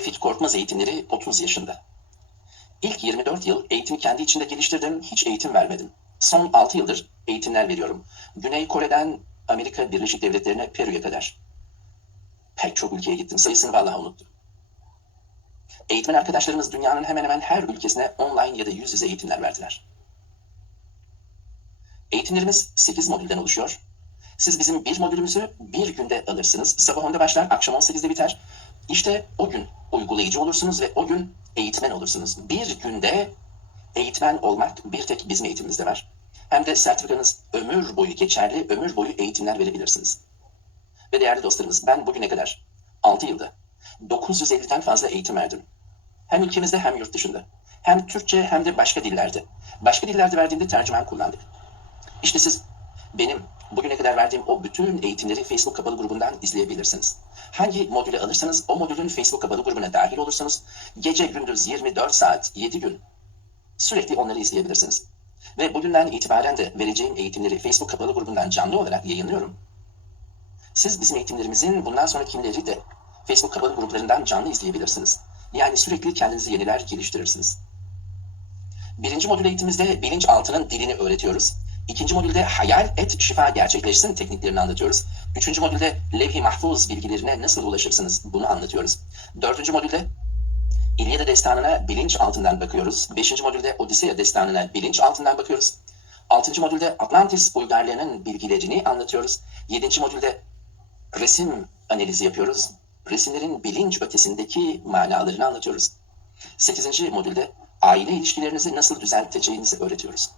Refik Korkmaz eğitimleri 30 yaşında. İlk 24 yıl eğitimi kendi içinde geliştirdim, hiç eğitim vermedim. Son 6 yıldır eğitimler veriyorum. Güney Kore'den Amerika Birleşik Devletleri'ne Peru'ya kadar. Pek çok ülkeye gittim, sayısını vallahi unuttum. Eğitmen arkadaşlarımız dünyanın hemen hemen her ülkesine online ya da yüz yüze eğitimler verdiler. Eğitimlerimiz 8 modülden oluşuyor. Siz bizim bir modülümüzü bir günde alırsınız. Sabah 10'da başlar, akşam 18'de biter. İşte o gün uygulayıcı olursunuz ve o gün eğitmen olursunuz. Bir günde eğitmen olmak bir tek bizim eğitimimizde var. Hem de sertifikanız ömür boyu geçerli, ömür boyu eğitimler verebilirsiniz. Ve değerli dostlarımız ben bugüne kadar 6 yılda 950'den fazla eğitim verdim. Hem ülkemizde hem yurt dışında. Hem Türkçe hem de başka dillerde. Başka dillerde verdiğimde tercüman kullandık. İşte siz benim bugüne kadar verdiğim o bütün eğitimleri Facebook kapalı grubundan izleyebilirsiniz. Hangi modülü alırsanız o modülün Facebook kapalı grubuna dahil olursunuz. Gece gündüz 24 saat 7 gün sürekli onları izleyebilirsiniz. Ve bugünden itibaren de vereceğim eğitimleri Facebook kapalı grubundan canlı olarak yayınlıyorum. Siz bizim eğitimlerimizin bundan sonrakileri de Facebook kapalı gruplarından canlı izleyebilirsiniz. Yani sürekli kendinizi yeniler, geliştirirsiniz. Birinci modül eğitimimizde bilinçaltının dilini öğretiyoruz. İkinci modülde hayal et şifa gerçekleşsin tekniklerini anlatıyoruz. Üçüncü modülde levh-i mahfuz bilgilerine nasıl ulaşırsınız bunu anlatıyoruz. Dördüncü modülde İlyada destanına bilinç altından bakıyoruz. Beşinci modülde Odiseya destanına bilinç altından bakıyoruz. Altıncı modülde Atlantis uygarlığının bilgilerini anlatıyoruz. Yedinci modülde resim analizi yapıyoruz. Resimlerin bilinç ötesindeki manalarını anlatıyoruz. Sekizinci modülde aile ilişkilerinizi nasıl düzelteceğinizi öğretiyoruz.